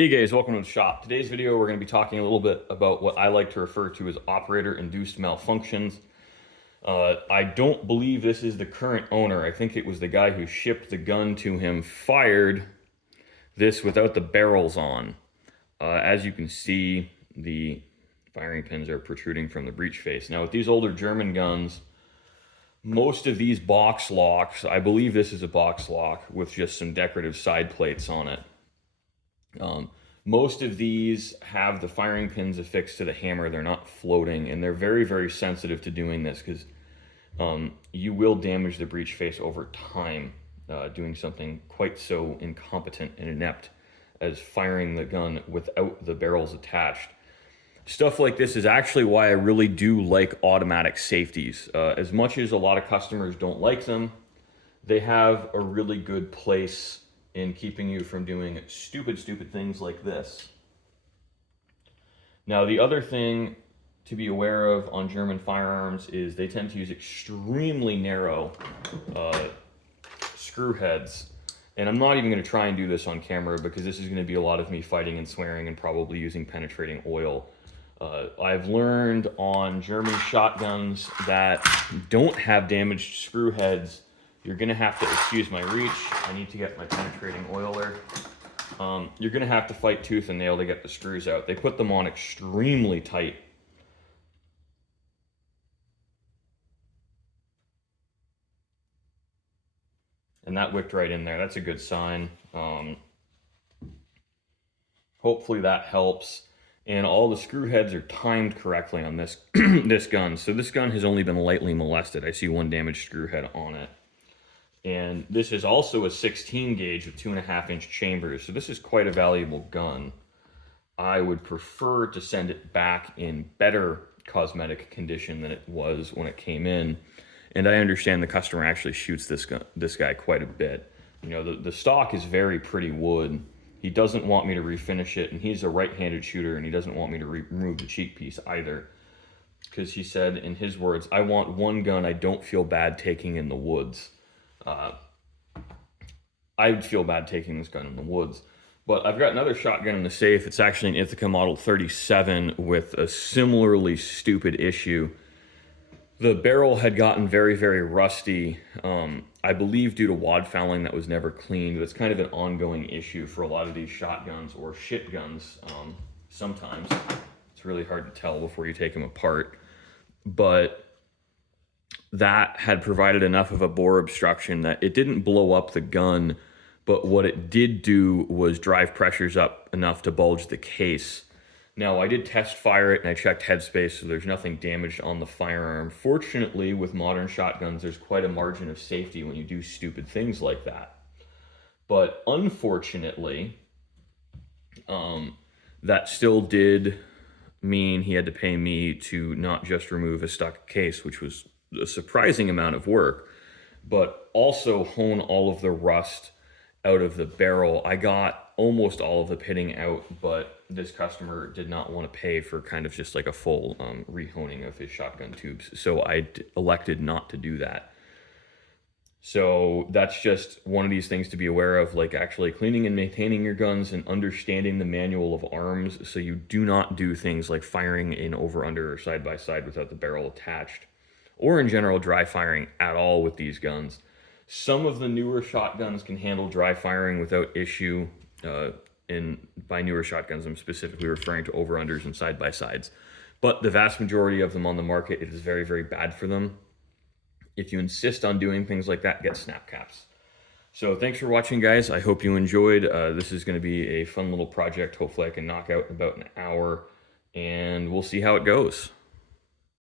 Hey guys, welcome to the shop. Today's video we're going to be talking a little bit about what I like to refer to as operator-induced malfunctions. I don't believe this is the current owner. I think it was the guy who shipped the gun to him fired this without the barrels on. As you can see, the firing pins are protruding from the breech face. Now with these older German guns, most of these box locks, I believe this is a box lock with just some decorative side plates on it. Most of these have the firing pins affixed to the hammer. They're not floating, and they're very, very sensitive to doing this because you will damage the breech face over time doing something quite so incompetent and inept as firing the gun without the barrels attached. Stuff like this is actually why I really do like automatic safeties. As much as a lot of customers don't like them, they have a really good place in keeping you from doing stupid things like this. Now, the other thing to be aware of on German firearms is they tend to use extremely narrow screw heads. And I'm not even going to try and do this on camera because this is going to be a lot of me fighting and swearing and probably using penetrating oil. I've learned on German shotguns that don't have damaged screw heads, you're going to have to, excuse my reach, I need to get my penetrating oiler. You're going to have to fight tooth and nail to get the screws out. They put them on extremely tight. And that wicked right in there. That's a good sign. Hopefully that helps. And all the screw heads are timed correctly on this, this gun. So this gun has only been lightly molested. I see one damaged screw head on it. And this is also a 16 gauge with 2.5-inch chambers. So this is quite a valuable gun. I would prefer to send it back in better cosmetic condition than it was when it came in. And I understand the customer actually shoots this guy quite a bit. You know, the stock is very pretty wood. He doesn't want me to refinish it, and he's a right-handed shooter, and he doesn't want me to remove the cheek piece either. Because he said, in his words, I want one gun I don't feel bad taking in the woods. I would feel bad taking this gun in the woods. But I've got another shotgun in the safe. It's actually an Ithaca Model 37 with a similarly stupid issue. The barrel had gotten very, very rusty, I believe due to wad fouling that was never cleaned. That's kind of an ongoing issue for a lot of these shotguns or shit guns. Sometimes it's really hard to tell before you take them apart. But that had provided enough of a bore obstruction that it didn't blow up the gun, but what it did do was drive pressures up enough to bulge the case. Now, I did test fire it and I checked headspace, so there's nothing damaged on the firearm. Fortunately, with modern shotguns, there's quite a margin of safety when you do stupid things like that. But unfortunately, that still did mean he had to pay me to not just remove a stuck case, which was a surprising amount of work, but also hone all of the rust out of the barrel. I got almost all of the pitting out, but this customer did not want to pay for kind of just like a full rehoning of his shotgun tubes. So I elected not to do that. So that's just one of these things to be aware of, like actually cleaning and maintaining your guns and understanding the manual of arms. So you do not do things like firing in over, under, or side by side without the barrel attached, or in general dry firing at all with these guns. Some of the newer shotguns can handle dry firing without issue. By newer shotguns, I'm specifically referring to over-unders and side-by-sides. But the vast majority of them on the market, it is very, very bad for them. If you insist on doing things like that, get snap caps. So thanks for watching, guys. I hope you enjoyed. This is going to be a fun little project. Hopefully I can knock out in about an hour, and we'll see how it goes.